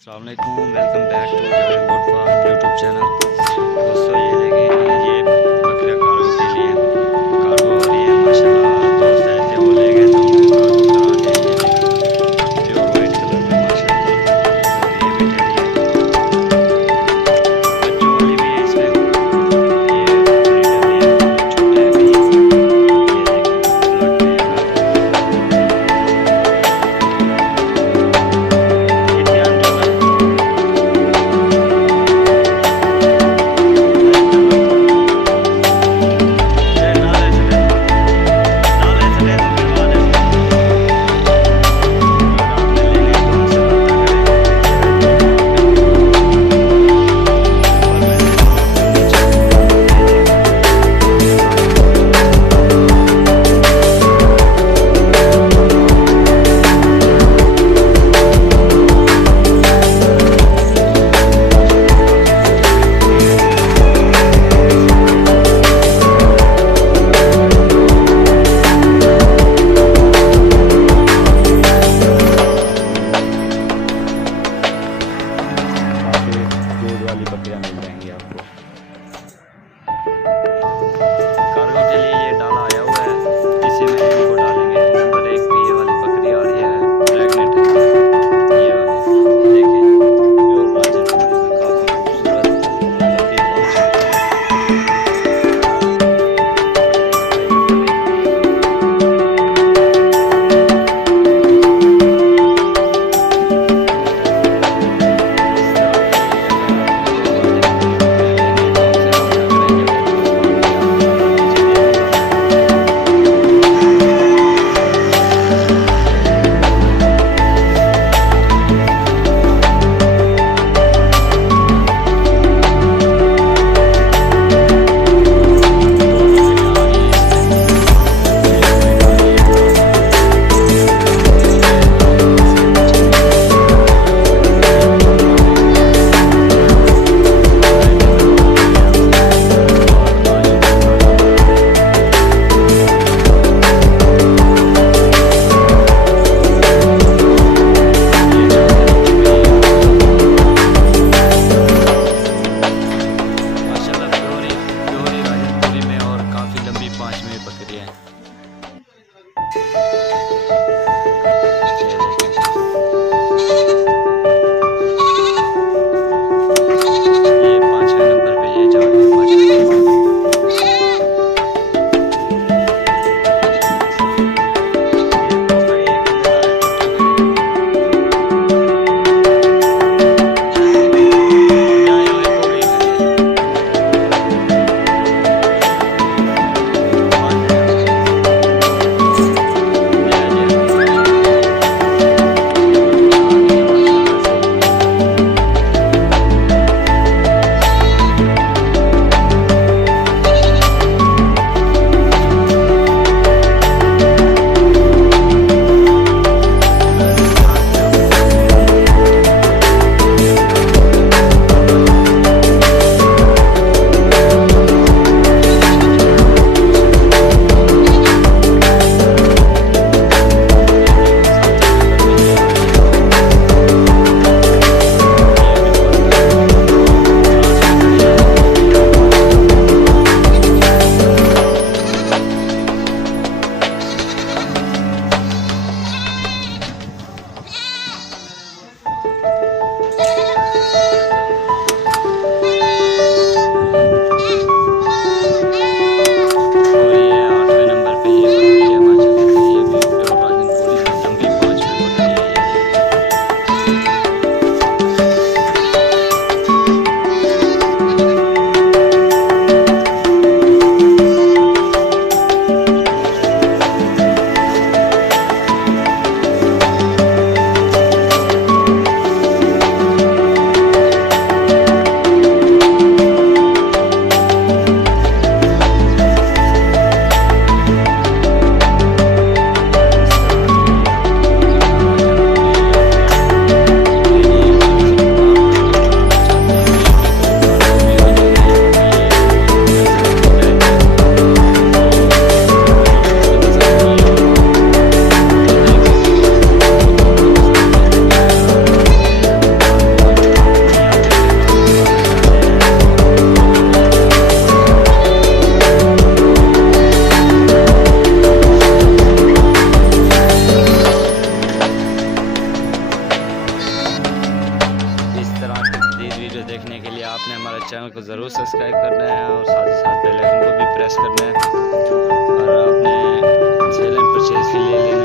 अस्सलाम वालेकुम, welcome back to Javed goat farm YouTube channel. दोस्तों ये देखें, ये बकरियाँ कार्गो के लिए कार्गो हो रही है। माशाल्लाह दोस्त आए थे, वो ले गए तो उनको कार्गो करा के ये देखें प्योर वाइट कलर में माशाल्लाह। और ये भी टेडी है, बच्चों वाली भी है इसमें। ये ब्रीडर भी है, छोटे हैं भी। ये देखें ब्लड में है। ये ध्यान जो है दूध वाली बकरियां मिल जाएंगी आपको। कार्गो के लिए ये डाला आया हुआ है, इसी में इनको डालेंगे। नंबर 1 पे ये वाली बकरी आ रही है, प्रेग्नेंट है। ये वाली देखिए प्योर राजस्थान, इसमें काफ़ी खूबसूरत लंबी पहुंच है। इस तरह की आपने हमारे चैनल को ज़रूर सब्सक्राइब करना है और साथ ही साथ बेल आइकन को भी प्रेस करना है और आपने सेल एंड परचेज के लिए